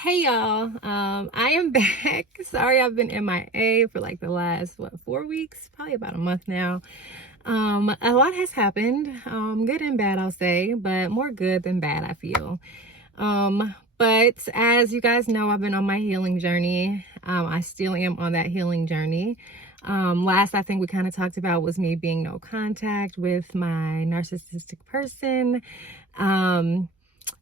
Hey y'all, I am back. Sorry I've been MIA for like the last 4 weeks, probably about a month now. A lot has happened, good and bad I'll say, but more good than bad I feel. But as you guys know, I've been on my healing journey. I still am on that healing journey. Last I think we kind of talked about was me being no contact with my narcissistic person.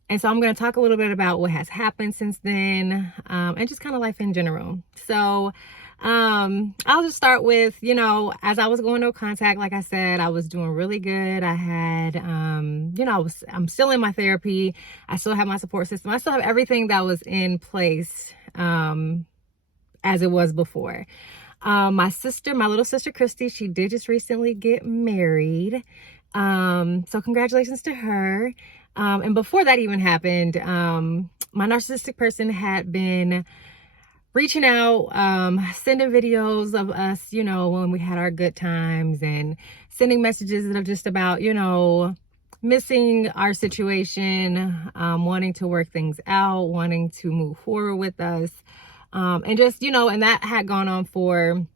And so I'm going to talk a little bit about what has happened since then, and just kind of life in general. So I'll just start with, as I was going no contact, like I said, I was doing really good. I had, I'm still in my therapy. I still have my support system. I still have everything that was in place, as it was before. My little sister, Christy, she did just recently get married. So congratulations to her. And before that even happened, my narcissistic person had been reaching out, sending videos of us, when we had our good times, and sending messages that are just about, missing our situation, wanting to work things out, wanting to move forward with us. And just, and that had gone on for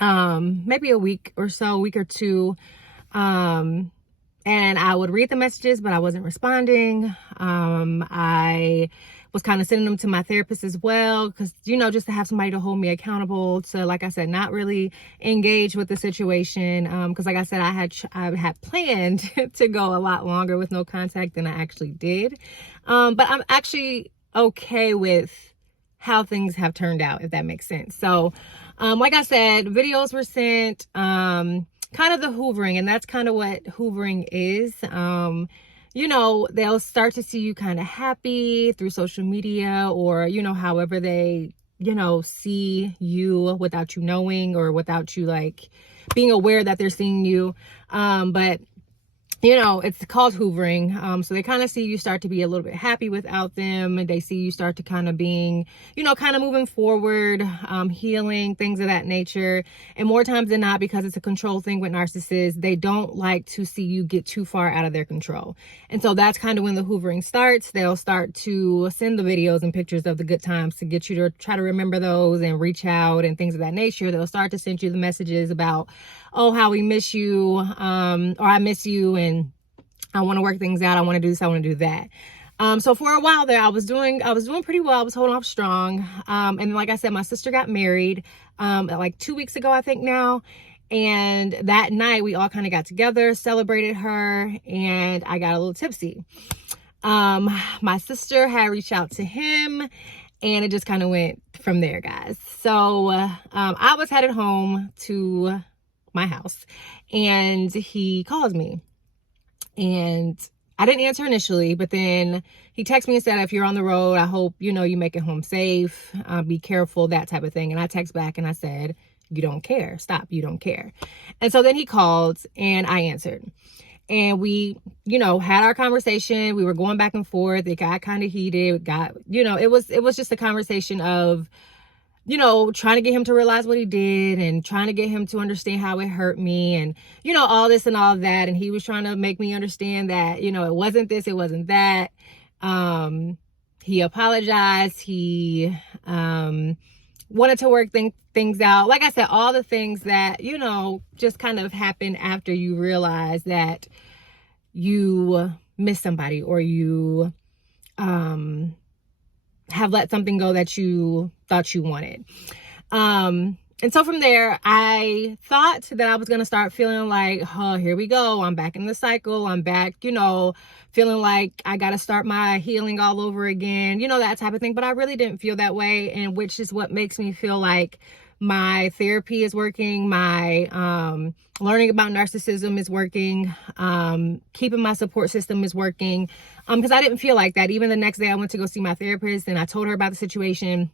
maybe a week or two. And I would read the messages, but I wasn't responding. I was kind of sending them to my therapist as well, because, just to have somebody to hold me accountable to, like I said, not really engage with the situation. Because like I said, I had planned to go a lot longer with no contact than I actually did. But I'm actually okay with how things have turned out, if that makes sense. So, like I said, videos were sent, kind of the hoovering, and that's kind of what hoovering is. They'll start to see you kind of happy through social media, or, however they, see you without you knowing, or without you like being aware that they're seeing you. But it's called hoovering. So they kind of see you start to be a little bit happy without them, and they see you start to kind of being, kind of moving forward, healing, things of that nature. And more times than not, because it's a control thing with narcissists, they don't like to see you get too far out of their control. And so that's kind of when the hoovering starts. They'll start to send the videos and pictures of the good times to get you to try to remember those and reach out and things of that nature. They'll start to send you the messages about, oh, how we miss you, or I miss you, and I want to work things out. I want to do this. I want to do that. So for a while there, I was doing pretty well. I was holding off strong. And like I said, my sister got married, like 2 weeks ago, I think now. And that night we all kind of got together, celebrated her, and I got a little tipsy. My sister had reached out to him, and it just kind of went from there, guys. So, I was headed home to my house, and he calls me, and I didn't answer initially, but then he texted me and said, if you're on the road, I hope, you make it home safe, be careful, that type of thing. And I text back and I said, you don't care. Stop. You don't care. And so then he called and I answered, and we, had our conversation. We were going back and forth. It got kind of heated. It was just a conversation of, trying to get him to realize what he did, and trying to get him to understand how it hurt me, and, all this and all that. And he was trying to make me understand that, it wasn't this, it wasn't that. He apologized. He, wanted to work things out. Like I said, all the things that, just kind of happen after you realize that you miss somebody, or you, have let something go that you thought you wanted. And so from there, I thought that I was going to start feeling like, oh, here we go. I'm back in the cycle. I'm back, feeling like I got to start my healing all over again, that type of thing. But I really didn't feel that way. And which is what makes me feel like my therapy is working. My learning about narcissism is working. Keeping my support system is working. Because I didn't feel like that. Even the next day I went to go see my therapist, and I told her about the situation,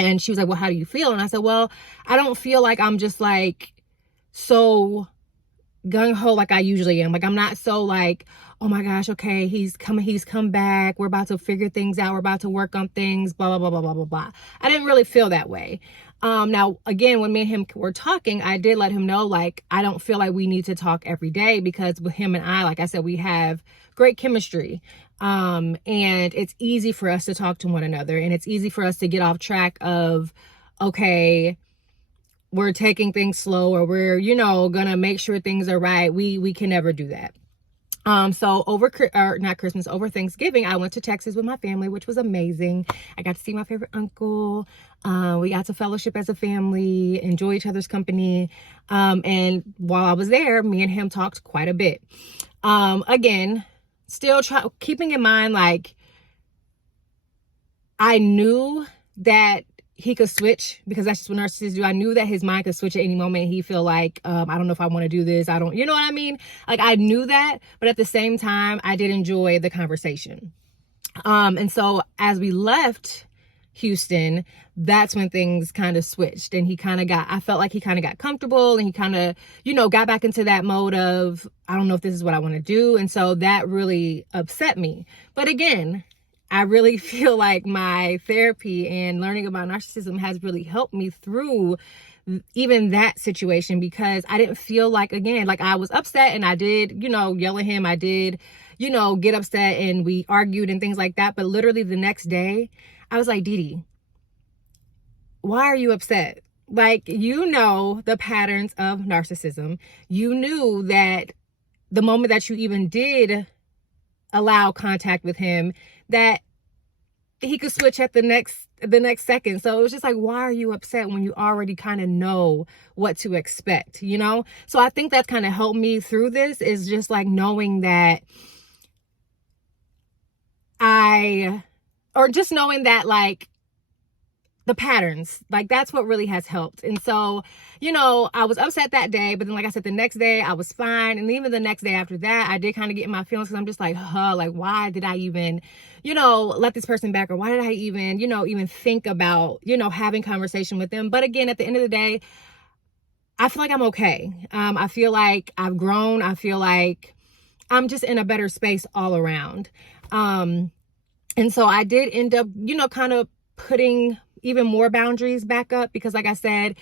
and she was like, well, how do you feel? And I said, well, I don't feel like I'm just like so gung-ho like I usually am. Like, I'm not so like, oh my gosh, okay, he's come back, we're about to figure things out, we're about to work on things, blah, blah, blah, blah, blah, blah, blah. I didn't really feel that way. Now, again, when me and him were talking, I did let him know, like, I don't feel like we need to talk every day, because with him and I, like I said, we have great chemistry. And it's easy for us to talk to one another, and it's easy for us to get off track of, okay, we're taking things slow, or we're, gonna make sure things are right. We can never do that. So not Christmas, over Thanksgiving, I went to Texas with my family, which was amazing. I got to see my favorite uncle. We got to fellowship as a family, enjoy each other's company. And while I was there, me and him talked quite a bit. Again, still keeping in mind, like, I knew that he could switch, because that's just what narcissists do. I knew that his mind could switch at any moment. He feel like, I don't know if I want to do this. I don't, you know what I mean? Like, I knew that, but at the same time, I did enjoy the conversation. And so as we left Houston, that's when things kind of switched, and I felt like he kind of got comfortable, and he kind of, got back into that mode of, I don't know if this is what I want to do. And so that really upset me. But again, I really feel like my therapy and learning about narcissism has really helped me through even that situation, because I didn't feel like, again, like I was upset, and I did, yell at him. I did, get upset, and we argued and things like that. But literally the next day, I was like, Didi, why are you upset? Like, the patterns of narcissism. You knew that the moment that you even did allow contact with him, that he could switch at the next second. So it was just like, why are you upset when you already kind of know what to expect, So I think that's kind of helped me through this, is just like knowing that knowing that, like, the patterns, like, that's what really has helped. And so, I was upset that day, but then, like I said, the next day I was fine. And even the next day after that, I did kind of get in my feelings, because I'm just like, like, why did I even, let this person back? Or why did I even, even think about, having conversation with them? But again, at the end of the day, I feel like I'm okay. I feel like I've grown. I feel like I'm just in a better space all around. And so I did end up, kind of putting even more boundaries back up, because like I said,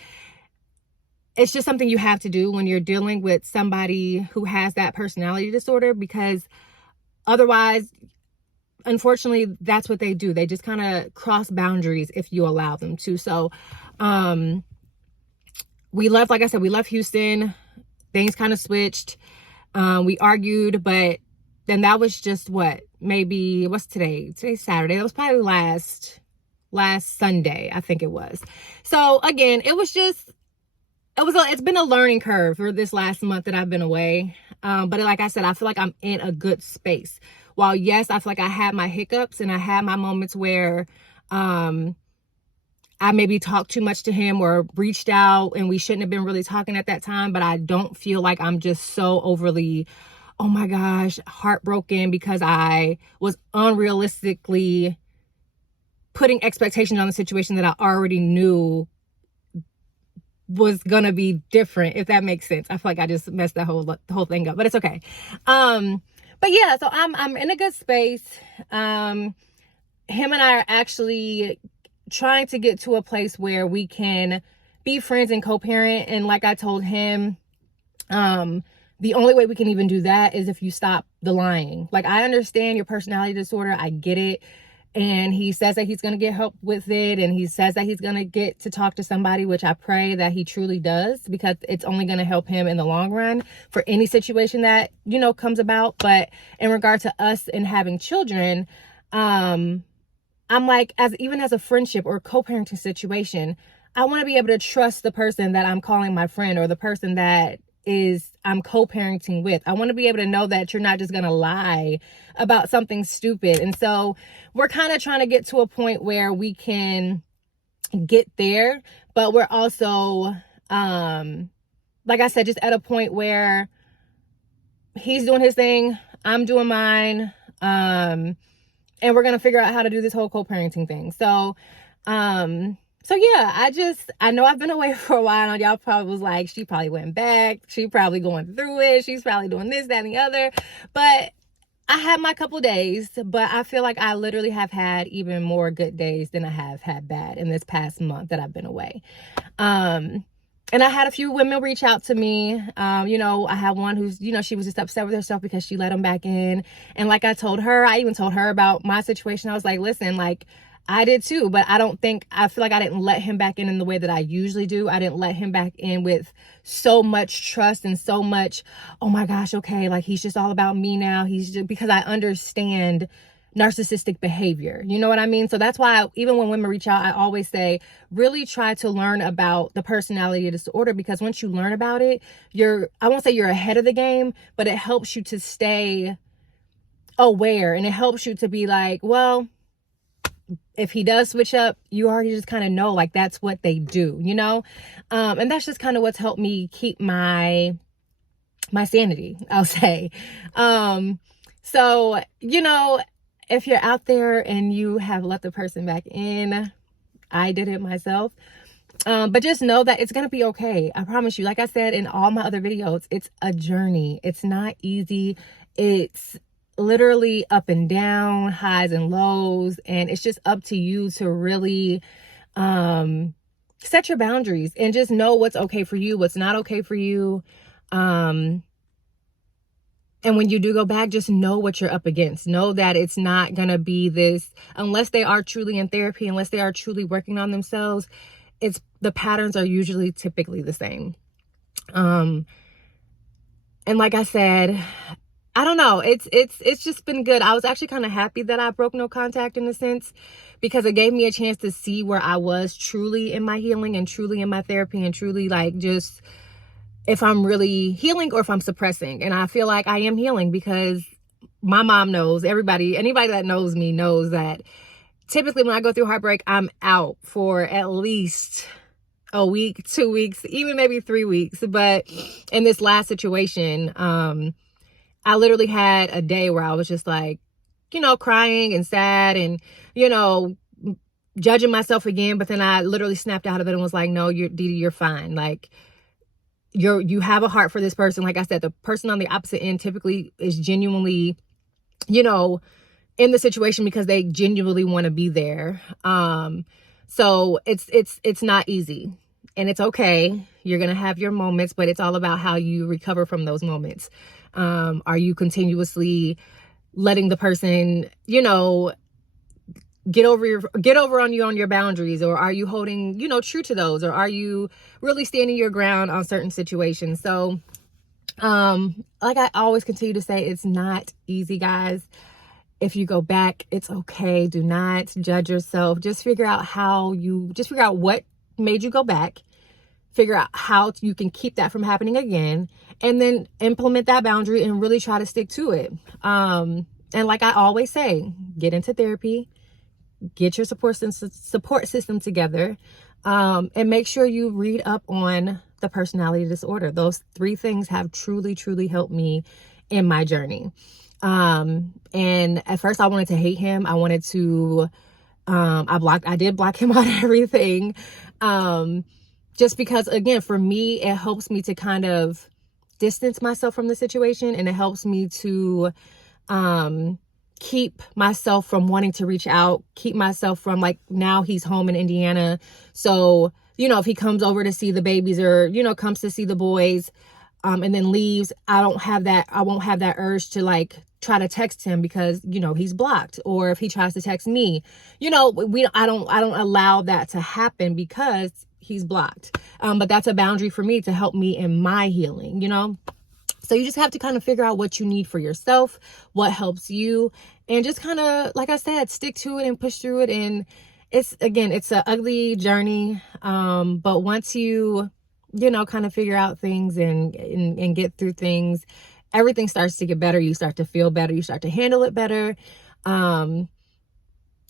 it's just something you have to do when you're dealing with somebody who has that personality disorder, because otherwise, unfortunately, that's what they do. They just kind of cross boundaries if you allow them to. So, we left Houston. Things kind of switched. We argued, but then that was just what's today? Today's Saturday. That was probably last Sunday, I think it was. So again, it's been a learning curve for this last month that I've been away. But like I said, I feel like I'm in a good space. While yes, I feel like I had my hiccups, and I had my moments where I maybe talked too much to him, or reached out, and we shouldn't have been really talking at that time. But I don't feel like I'm just so overly, oh my gosh, heartbroken, because I was unrealistically putting expectations on the situation that I already knew was gonna be different, if that makes sense. I feel like I just messed the whole thing up, but it's okay. But yeah, so I'm in a good space. Him and I are actually trying to get to a place where we can be friends and co-parent. And like I told him, the only way we can even do that is if you stop the lying. Like, I understand your personality disorder. I get it. And he says that he's going to get help with it. And he says that he's going to get to talk to somebody, which I pray that he truly does, because it's only going to help him in the long run for any situation that, comes about. But in regard to us and having children, I'm like, even as a friendship or co-parenting situation, I want to be able to trust the person that I'm calling my friend, or the person that I'm co-parenting with. I want to be able to know that you're not just going to lie about something stupid. And so we're kind of trying to get to a point where we can get there, but we're also, like I said, just at a point where he's doing his thing, I'm doing mine, and we're going to figure out how to do this whole co-parenting thing. So yeah, I know I've been away for a while, and y'all probably was like, she probably went back. She probably going through it. She's probably doing this, that, and the other. But I had my couple days, but I feel like I literally have had even more good days than I have had bad in this past month that I've been away. And I had a few women reach out to me. You know, I had one who's, you know, she was just upset with herself because she let him back in. And like I told her, I even told her about my situation. I was like, listen, like, I did too, but I feel like I didn't let him back in the way that I usually do. I didn't let him back in with so much trust and so much, oh my gosh, okay, like he's just all about me now. He's just, because I understand narcissistic behavior. You know what I mean? So that's why even when women reach out, I always say, really try to learn about the personality disorder, because once you learn about it, I won't say you're ahead of the game, but it helps you to stay aware, and it helps you to be like, well, if he does switch up, you already just kind of know, like, that's what they do, you know? And that's just kind of what's helped me keep my sanity, I'll say. So, you know, if you're out there and you have let the person back in, I did it myself. But just know that it's going to be okay. I promise you. Like I said in all my other videos, it's a journey. It's not easy. It's literally up and down, highs and lows. And it's just up to you to really set your boundaries and just know what's okay for you, what's not okay for you. And when you do go back, just know what you're up against. Know that it's not going to be this, unless they are truly in therapy, unless they are truly working on themselves, the patterns are usually typically the same. And like I said, I don't know. It's just been good. I was actually kind of happy that I broke no contact in a sense, because it gave me a chance to see where I was truly in my healing and truly in my therapy and truly like just if I'm really healing or if I'm suppressing. And I feel like I am healing, because my mom knows, anybody that knows me knows that typically when I go through heartbreak, I'm out for at least a week, 2 weeks, even maybe 3 weeks. But in this last situation, I literally had a day where I was just like, you know, crying and sad and, you know, judging myself again. But then I literally snapped out of it and was like, no, Didi, you're fine. Like, you have a heart for this person. Like I said, the person on the opposite end typically is genuinely, you know, in the situation because they genuinely want to be there. So it's not easy, and it's okay. You're going to have your moments, but it's all about how you recover from those moments. Are you continuously letting the person, you know, get over on you on your boundaries, or are you holding, you know, true to those, or are you really standing your ground on certain situations? So, like I always continue to say, it's not easy, guys. If you go back, it's okay. Do not judge yourself. Just figure out what made you go back. Figure out how you can keep that from happening again, and then implement that boundary and really try to stick to it. And like I always say, get into therapy, get your support system together, and make sure you read up on the personality disorder. Those 3 things have truly helped me in my journey. And at first I wanted to hate him. I wanted to, I did block him out of everything. Just because, again, for me, it helps me to kind of distance myself from the situation, and it helps me to, keep myself from wanting to reach out, keep myself from, like, now he's home in Indiana. So, you know, if he comes over to see the babies, or, you know, comes to see the boys, and then leaves, I won't have that urge to like try to text him because, you know, he's blocked. Or if he tries to text me, you know, I don't allow that to happen because he's blocked. But that's a boundary for me to help me in my healing, you know? So you just have to kind of figure out what you need for yourself, what helps you, and just kind of, like I said, stick to it and push through it. And it's an ugly journey. But once you know, kind of figure out things and get through things, everything starts to get better. You start to feel better. You start to handle it better. And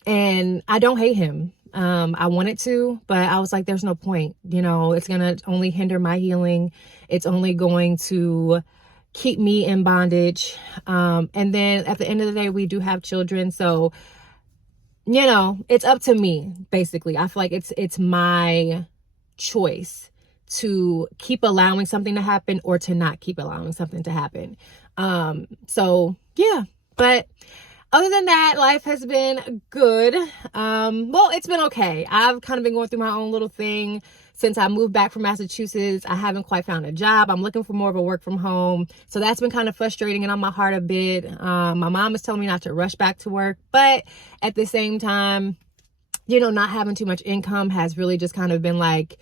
I don't hate him. I wanted to, but I was like, there's no point. You know, it's going to only hinder my healing. It's only going to keep me in bondage. And then at the end of the day, we do have children. So, you know, it's up to me, basically. I feel like it's my choice to keep allowing something to happen or to not keep allowing something to happen. So yeah, but other than that, life has been good. Well, it's been okay. I've kind of been going through my own little thing. since I moved back from Massachusetts, I haven't quite found a job. I'm looking for more of a work from home. So that's been kind of frustrating and on my heart a bit. My mom is telling me not to rush back to work, but at the same time, you know, not having too much income has really just kind of been like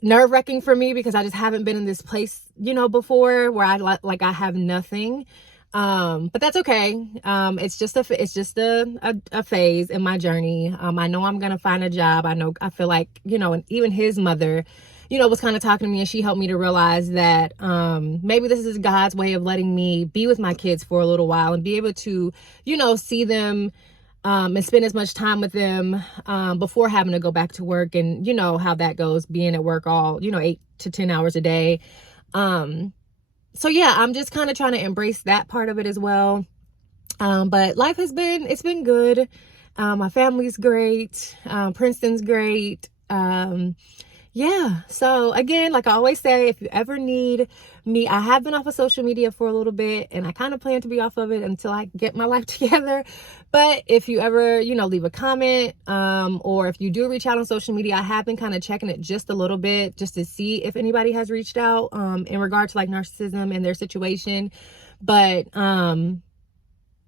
nerve-wracking for me, because I just haven't been in this place, you know, before, where I have nothing. But that's okay. It's just a phase in my journey. I know I'm gonna find a job. I feel like, you know, and even his mother, you know, was kind of talking to me, and she helped me to realize that maybe this is God's way of letting me be with my kids for a little while and be able to, you know, see them and spend as much time with them before having to go back to work. And you know how that goes, being at work all, you know, 8 to 10 hours a day. So yeah, I'm just kind of trying to embrace that part of it as well. But life it's been good. My family's great. Princeton's great. Yeah, so again, like I always say, if you ever need me, I have been off of social media for a little bit, and I kind of plan to be off of it until I get my life together. But if you ever, you know, leave a comment, or if you do reach out on social media, I have been kind of checking it just a little bit, just to see if anybody has reached out in regard to like narcissism and their situation. But I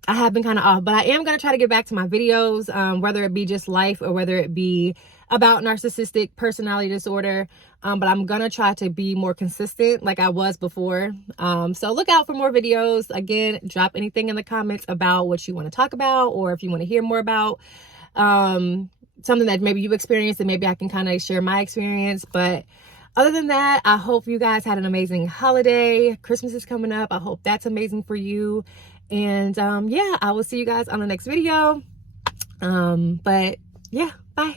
have been kind of off, but I am going to try to get back to my videos, whether it be just life or whether it be about narcissistic personality disorder. But I'm going to try to be more consistent like I was before. So look out for more videos. Again, drop anything in the comments about what you want to talk about, or if you want to hear more about something that maybe you experienced, and maybe I can kind of share my experience. But other than that, I hope you guys had an amazing holiday. Christmas is coming up. I hope that's amazing for you. And yeah, I will see you guys on the next video. But yeah, bye.